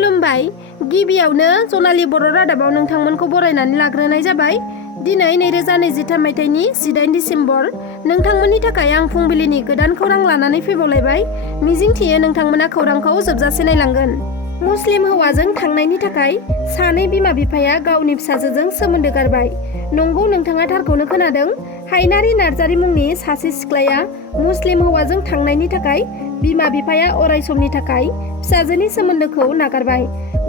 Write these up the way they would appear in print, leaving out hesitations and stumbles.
खुलुमबाय। गिबियावनो जनालि बर' रादाबाव नोंथांमोनखौ बरायनानै लाग्रोनाय जाबाय। दिनै 2023 मायथाइनि 18 दिसेम्बर। नोंथांमोननि थाखाय आं फुंबिलिनि गोदान खौरां लानानै फैबावलायबाय। मिजिंथियो नोंथांमोना खौरांखौ जोबजासे नायलांगोन। मुस्लिम हौवाजों थांनायनि थाखाय सानै बिमा बिफाया गावनि फिसाजोजों सोमोन्दो गारबाय। नंगौ, नोंथाङा थारखौनो खोनादों। हायनारि नार्जारी मुंनि सासे सिख्लाया मुस्लिम हौवाजों थांनायनि थाखाय बिमा बिफाया अराय समनि थाखाय फिसाजोनि सोमोन्दोखौ नागारबाय।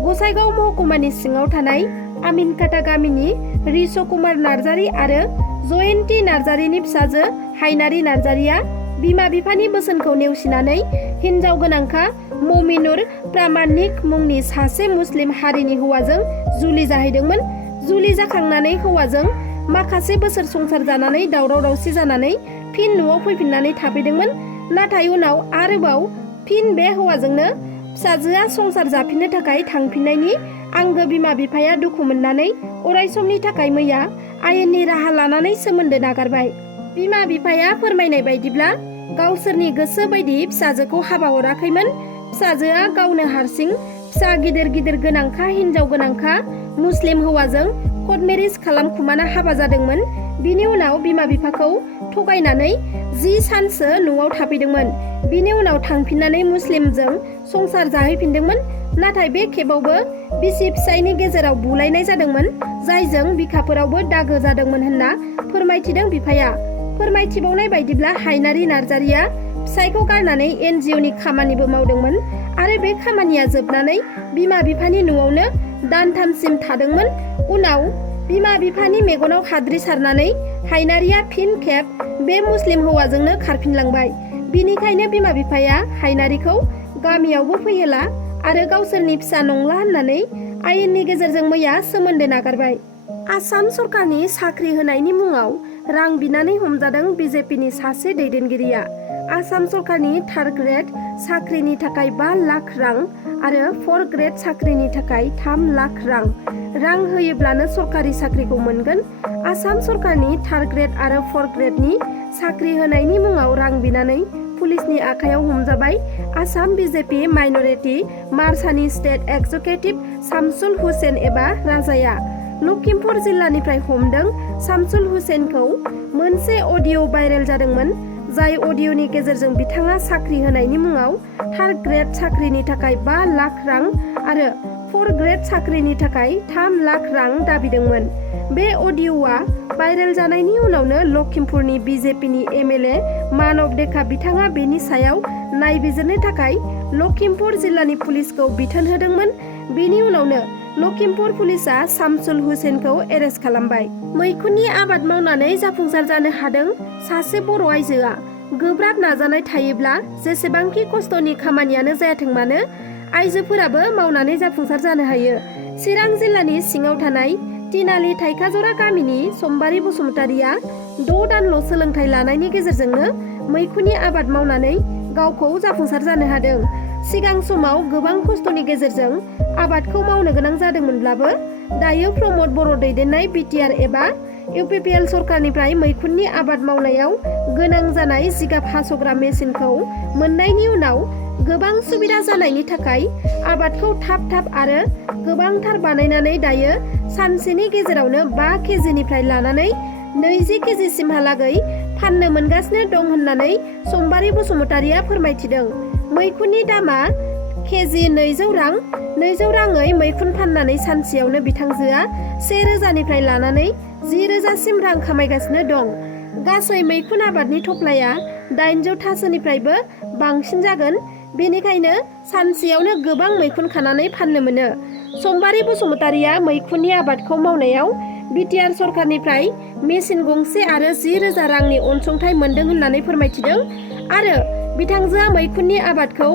गसाइगाव महकुमानि सिङाव थानाय आमिनकाटा गामिनि रिस कुमार नार्जारी आरो जयन्ती नार्जारीनि फिसाजो हायनारि नार्जारीया बिमा बिफानि बोसोनखौ नेवसिनानै हिनजाव गोनांखा ममिनुर प्रामाणिक मुंनि सासे मुस्लिम हारिनि हौवाजों जुलि जाहैदोंमोन। जुलि जाखांनानै हौवाजों माखासे बोसोर संसार जानानै दावराव दावसि जानानै फिन न'आव फैफिननानै थाफैदोंमोन। नाथाय उनाव आरोबाव फिन बे हौवाजोंनो फिसाजोआ संसार जाफिननो थाखाय थांफिननायनि आंगो बिमा बिफाया दुखु मोननानै अराय समनि थाखाय मैया आयेननि राहा लानानै सोमोन्दो नागारबाय। बिमा बिफाया फोरमायनाय बायदिब्ला गावसोरनि गोसो बायदि फिसाजोखौ हाबा हराखैमोन। फिसाजोआ गावनो हारसिं फिसा गिदिर गिदिर गोनांखा हिनजाव गोनांखा मुस्लिम हौवाजों कर्ट मेरिज खालामखुमाना हाबा जादोंमोन। बिनि उनाव बिमा बिफाखौ थगायनानै 10 सानसो न'आव थाफैदोंमोन। बिनि उनाव थांफिननानै मुस्लिमजों संसार जाहैफिनदोंमोन। नाथाय बे खेबावबो बिसि फिसायनि गेजेराव बुलायनाय जादोंमोन, जायजों बिखाफोरावबो दागो जादोंमोन होनना फोरमायथिदों बिफाया। फोरमायथिबावनाय बायदिब्ला हायनारि नार्जारीया फिसायखौ गारनानै NGOनि खामानिबो मावदोंमोन आरो बे खामानिया जोबनानै बिमा बिफानि न'आवनो दानथामसिम थादोंमोन। उनाव बिमा बिफानि मेगनाव हाद्रि सारनानै हायनारिया फिन खेब बे मुस्लिम हौवाजोंनो खारफिनलांबाय। बिनिखायनो बिमा बिफाया हायनारिखौ गामियावबो फैहोला आरो गावसोरनि फिसा नंला होननानै आयेननि गेजेरजों मैया सोमोन्दो नागारबाय। आसाम सरकारनि साख्रि होनायनि मुङाव रां बिनानै हमजादों बिजेपिनि सासे दैदेनगिरिया। आसाम सरकारनि थार्ड ग्रेड साख्रिनि थाखाय 5 लाख रां आरो 4th ग्रेड साख्रिनि थाखाय 3 लाख रां। रां होयोब्लानो सरकारि साख्रिखौ मोनगोन। आसाम सरकारनि थार्ड ग्रेड आरो 4th ग्रेडनि साख्रि होनायनि मुङाव रां बिनानै पुलिसनि आखायाव हमजाबाय। आसाम बिजेपि माइनरिटि मार्चानि स्टेट एक्जिकिउटिभ शामसुल हुसैन एबा राजाया लखिमपुर जिल्लानिफ्राय हमदों। शामसुल हुसैनखौ मोनसे अडिअ भाइरेल जादोंमोन, जाय अडिअनि गेजेरजों बिथाङा साख्रि होनायनि मुङाव थार्ड ग्रेड साख्रिनि थाखाय 5 लाख रां आरो 4th ग्रेड साख्रिनि थाखाय 3 लाख रां दाबिदोंमोन। बे अडिअआ भाइरेल जानायनि उनावनो लखिमपुरनि बिजेपिनि MLA मानब डेका बिथाङा बेनि सायाव नायबिजिरनो थाखाय लखिमपुर जिल्लानि पुलिसखौ बिथोन होदोंमोन। बेनि उनावनो लखिमपुर पुलिसआ शामसुल हुसैनखौ एरेस्ट खालामबाय। मैखुननि आबाद मावनानै जाफुंसार जानो हादों सासे बर' आइजोआ। गोब्राब नाजानाय थायोब्ला जेसेबांखि खस्थ'नि खामानियानो जायाथों मानो आइजोफोराबो मावनानै जाफुंसार जानो हायो। चिरां जिल्लानि सिङाव थानाय तिनालि थाइखाजरा गामिनि सम्बारी बसुमतारीया 6 दानल' सोलोंथाइ लानायनि गेजेरजोंनो मैखुननि आबाद मावनानै गावखौ जाफुंसार जानो हादों। सिगां समाव गोबां खस्थ'नि गेजेरजों आबादखौ मावनो गोनां जादोंमोनब्लाबो दायो प्रमद बर' दैदेननाय BTR एबा UPPL सरकारनिफ्राय मैखुननि आबाद मावनायाव गोनां जानाय जिगाब हास'ग्रा मेसिनखौ मोननायनि उनाव गोबां सुबिदा जानायनि थाखाय आबादखौ थाब थाब आरो गोबांथार बानायनानै दायो सानसेनि गेजेरावनो 5 केजिनिफ्राय लानानै 20 केजिसिमहालागै फाननो मोनगासिनो दं होननानै सम्बारी बसुमतारीया फोरमायथिदों। मैखुननि दामा केजि 200 रां। 200 राङै मैखुन फाननानै सानसेयावनो बिथांजोआ 1000 निफ्राय लानानै 10,000 सिम रां खामायगासिनो दं। गासै मैखुन आबादनि थफ्लाया 800 थासोनिफ्रायबो बांसिन जागोन। बेनिखायनो सानसेयावनो गोबां मैखुन खानानै फाननो मोनो। सम्बारी बसुमतारीया मैखुननि आबादखौ मावनायाव BTR सरकारनिफ्राय मेसिन गंसे आरो 10,000 रांनि अनसुंथाइ मोनदों होननानै फोरमायथिदों आरो बिथांजोआ मैखुननि आबादखौ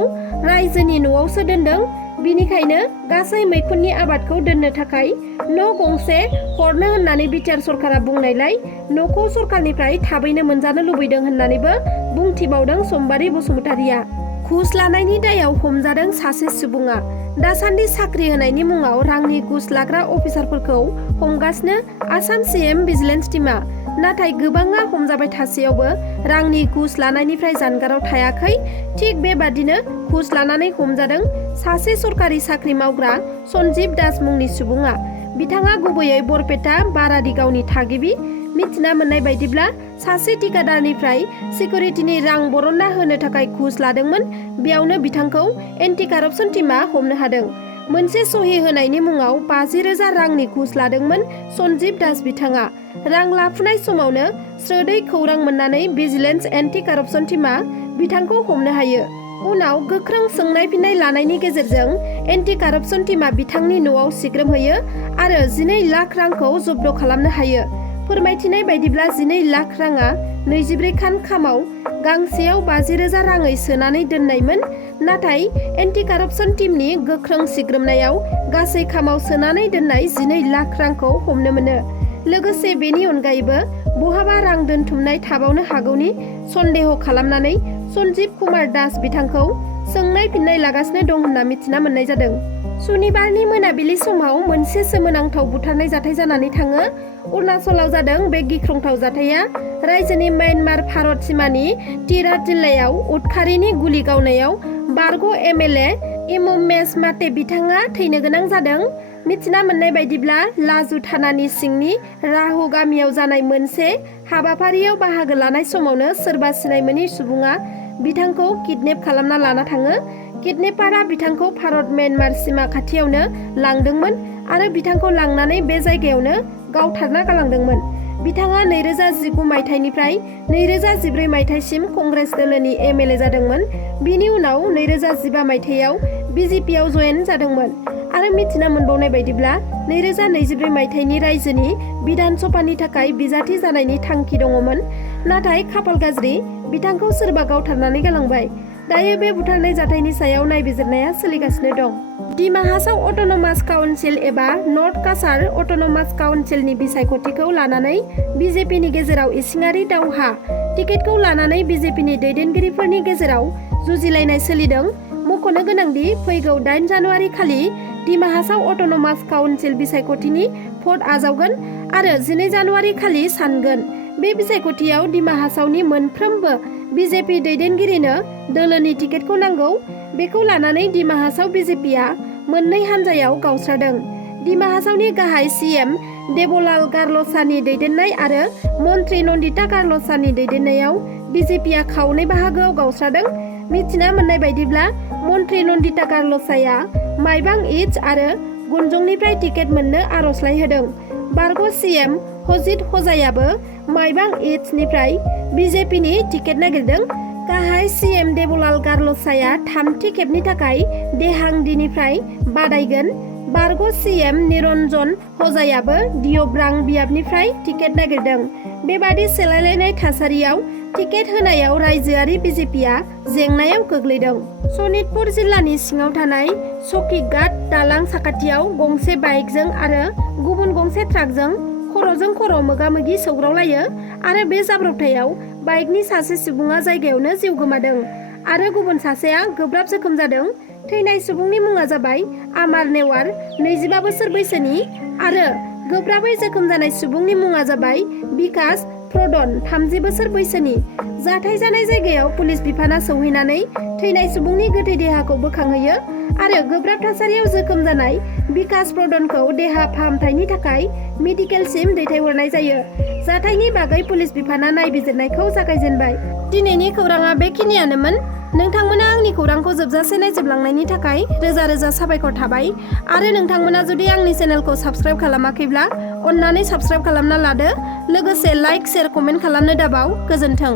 रायजोनि न'आवसो दोनदों। बिनिखायनो गासै मैखुननि आबादखौ दोननो थाखाय न' गंसे हरनो होननानै BTR सरकारा बुंनायलाय न'खौ सरकारनिफ्राय थाबैनो मोनजानो लुबैदों होननानैबो बुंथिबावदों सम्बारी बसुमतारीया। घुस लानायनि दायाव हमजादों सासे सुबुङा। दासान्दि साख्रि होनायनि मुङाव रांनि घुस लाग्रा अफिसारफोरखौ हमगासिनो आसाम CM भिजिलेन्स टीमा। नाथाय गोबाङा हमजाबाय थासेयावबो रांनि घुस लानायनिफ्राय जानगाराव थायाखै। थिग बेबादिनो घुस लानानै हमजादों सासे सरकारि साख्रि मावग्रा सन्जीब दास मुंनि सुबुङा। बिथाङा गुबैयै बरपेटा बारादिगावनि थागिबि। मिथिना मोननाय बायदिब्ला सासे ठिकादारनिफ्राय सिकिउरिटिनि रां बरनना होनो थाखाय घुस लादोंमोन। बेयावनो बिथांखौ एन्टि कारापसन टीमा हमनो हादों। मोनसे सहि होनायनि मुङाव 50,000 रांनि घुस लादोंमोन सन्जीब दास बिथाङा। रां लाफुनाय समावनो स्रोदै खौरां मोननानै भिजिलेन्स एन्टि कारापसन टीमा बिथांखौ हमनो हायो। उनाव गोख्रों सोंनाय फिन्नाय लानायनि गेजेरजों एन्टि कारापसन टीमा बिथांनि न'आव सिग्रोमहैयो आरो 12 लाख रांखौ जब्द खालामनो हायो। फोरमायथिनाय बायदिब्ला 12 लाख राङा 24 खान खामाव गांसेयाव 50,000 राङै सोनानै दोननायमोन। नाथाय एन्टि कारापसन टीमनि गोख्रों सिग्रोमनायाव गासै खामाव सोनानै दोननाय 12 लाख रांखौ हमनो मोनो। लोगोसे बेनि अनगायैबो बहाबा रां दोनथुमनाय थाबावनो हागौनि सन्देह खालामनानै सन्जीब कुमार दास बिथांखौ सोंनाय फिन्नाय लागासिनो दं होनना मिथिना मोननाय जादों। सुनिबारनि मोनाबिलि समाव मोनसे सोमोनांथाव बुथारनाय जाथाय जानानै थाङो। अरुणाचलाव जादों बे गिख्रंथाव जाथाया। रायजोनि म्यानमार भारत सिमानि तिराप जिल्लायाव उदखारिनि गुलि गावनायाव बारग' MLA इममेश माटे बिथाङा थैनो गोनां जादों। मिथिना मोननाय बायदिब्ला लाजु थानानि सिंनि राहु गामियाव जानाय मोनसे हाबाफारियाव बाहागो लानाय समावनो सोरबा सिनाय मोनै सुबुङा बिथांखौ किडनेप खालामना लाना थाङो। किडनेपारआ बिथांखौ भारत म्यानमार सिमा खाथियावनो लांदोंमोन आरो बिथांखौ लांनानै बे जायगायावनो गावथारना गालांदोंमोन। बिथाङा 2019 मायथाइनिफ्राय 2014 मायथाइसिम कंग्रेस दोलोनि MLA जादोंमोन। बिनि उनाव 2015 मायथाइयाव BJPआव जयेन जादोंमोन आरो मिथिना मोनबावनाय बायदिब्ला 2024 मायथाइनि रायजोनि बिधान सभानि थाखाय बिजाथि जानायनि थांखि दङमोन। नाथाय खाफाल गाज्रि बिथांखौ सोरबा गावथारनानै गालांबाय। दायो बे बुथारनाय जाथायनि सायाव नायबिजिरनाया सोलिगासिनो दं। डिमा हासाव अट'नमास काउन्सिल एबा नर्थ काछार अट'नमास काउन्सिलनि बिसायख'थिखौ लानानै BJPनि गेजेराव इसिङारि दावहा। टिकेटखौ लानानै BJPनि दैदेनगिरिफोरनि गेजेराव जुजिलायनाय सोलिदों। मख'नो गोनांदि फैगौ 8 जानुवारि खालि डिमा हासाव अट'नमास काउन्सिल बिसायख'थिनि भट आजावगोन आरो 12 जानुवारि खालि सानगोन। बे बिसायख'थियाव डिमा हासावनि मोनफ्रोमबो BJP दैदेनगिरिनो दोलोनि टिकेटखौ नांगौ। बेखौ लानानै डिमा हासाव BJPआ मोननै हानजायाव गावस्रादों। डिमा हासावनि गाहाय CM देबलाल गार्लसानि दैदेननाय आरो मन्त्रि नन्दिता गार्लसानि दैदेननायाव BJPआ खावनै बाहागोआव गावस्रादों। मिथिना मोननाय बायदिब्ला मन्त्रि नन्दिता गार्लसाया माइबां इस्ट आरो गुनजंनिफ्राय टिकेट मोननो आर'जलाइ होदों। बारग' CM हजित हजायाबो माइबां इस्टनिफ्राय BJPनि टिकेट नागिरदों। गाहाय CM देबलाल गार्लसाया थामथि खेबनि थाखाय देहांदिनिफ्राय बादायगोन। बारग' CM निरन्जन हजायाबो दियब्रां बियाबनिफ्राय टिकेट नागिरदों। बेबादि सोलायलायनाय थासारियाव टिकेट होनायाव रायजोआरि BJPआ जेंनायाव गोग्लैदों। सनितपुर जिल्लानि सिङाव थानाय सखिघाट दालां साखाथियाव गंसे बाइकजों आरो गुबुन गंसे ट्राकजों खर'जों खर' मोगा-मोगि सौग्रावलायो आरो बे जाब्रबथायाव बाइकनि सासे सुबुङा जायगायावनो जिउ गोमादों आरो गुबुन सासेया गोब्राब जोखोम जादों। थैनाय सुबुंनि मुङा जाबाय आमार नेवार 25 बोसोर बैसोनि आरो गोब्राबै जोखोम जानाय सुबुंनि मुङा जाबाय बिकास प्रदन 30 बोसोर बैसोनि। जाथाय जानाय जायगायाव पुलिस बिफाना सौहैनानै थैनाय सुबुंनि गोथै देहाखौ बोखांहैयो आरो गोब्राब थासारियाव जोखोम जानाय बिकास प्रदनखौ देहा फाहामथायनि थाखाय मेडिकेलसिम दैथायहरनाय जायो। जाथायनि बागै पुलिस बिफाना नायबिजिरनायखौ जागायजेनबाय। दिनैनि खौराङा बेखिनियानोमोन। नोंथांमोना आंनि खौरांखौ जोबजासे नायजोबलांनायनि थाखाय रोजा रोजा साबायखर थाबाय आरो नोंथांमोना जुदि आंनि चेनेलखौ साबस्क्राइब खालामाखैब्ला अन्नानै साबस्क्राइब खालामना लादो। लोगोसे लाइक, शेयार, कमेन्ट खालामनो दाबाव। गोजोन्थों।